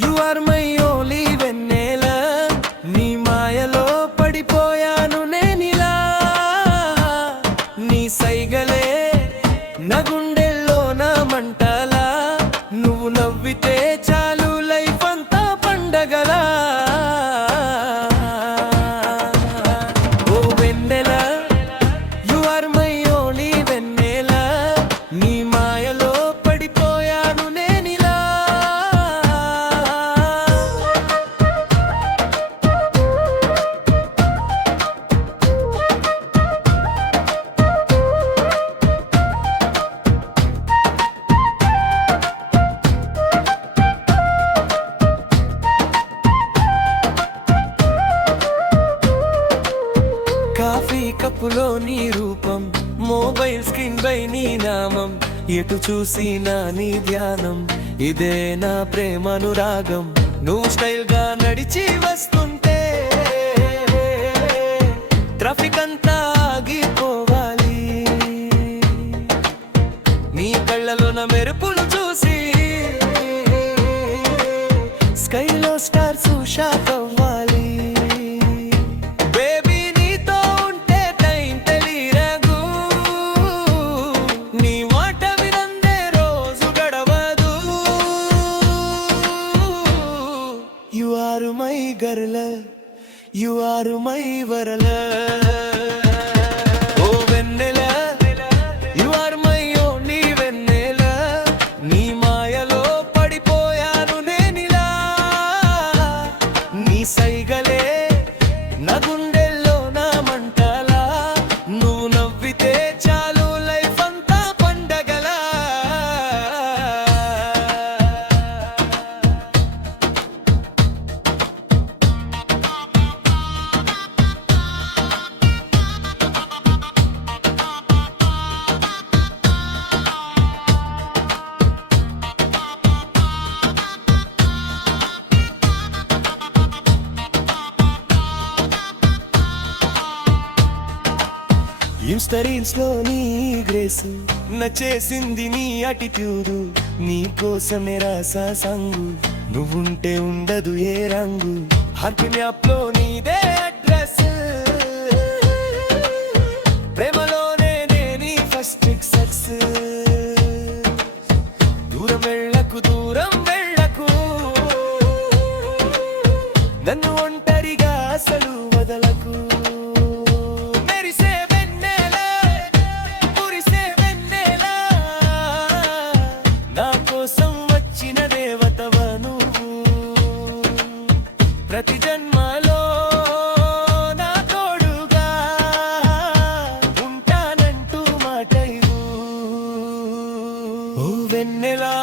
You are my only వెన్నెల నీ మాయలో పడిపోయాను నేనిలా నీ సైగలే నా గుండెల్లో నా మంటలా నువ్వు నవ్వితే చాలు లైఫ్ అంతా పండగలా ఓ వెన్నెల You are my only వెన్నెల నీ మాయలో పడిపోయాను నేనిలా కాఫీ కప్పులో నీ రూపం మొబైల్ స్క్రీన్ పై నీ నామం ఎటు చూసినా నీ ధ్యానం ఇదే నా ప్రేమనురాగం నువ్వు స్టైల్ గా నడిచి వస్తుంటే ట్రాఫిక్ అంతా ఆగిపోవాలి నీ కళ్ళలో నా మెరుపులు చూసి స్కైలో స్టార్స్ షాక్ అవ్వాలి You are my girl, you are my varala. Oh vennela, you are my only vennela. Nee mayalo padipoyanu nenila. Nee saigale na gundello na mantala. Nuvu navvite chalu life anta pandagala. ఇన్స్టారీన్స్లో నీ grace నచ్చేసింది నీ అటిట్యూడు నీ కోసమే రాసా సంగు నువ్వుంటే ఉండదు ఏ రంగు heart మ్యాప్లో నీదే అడ్రస్ ప్రేమలోనే నీ ఫస్ట్ సక్సెస్ దూరం వెళ్ళకు నన్ను ఒంటరిగా అసలు వదలకు ప్రతి జన్మలో నా తోడుగా ఉంటానంటూ మాటైవు ఓ వెన్నెలా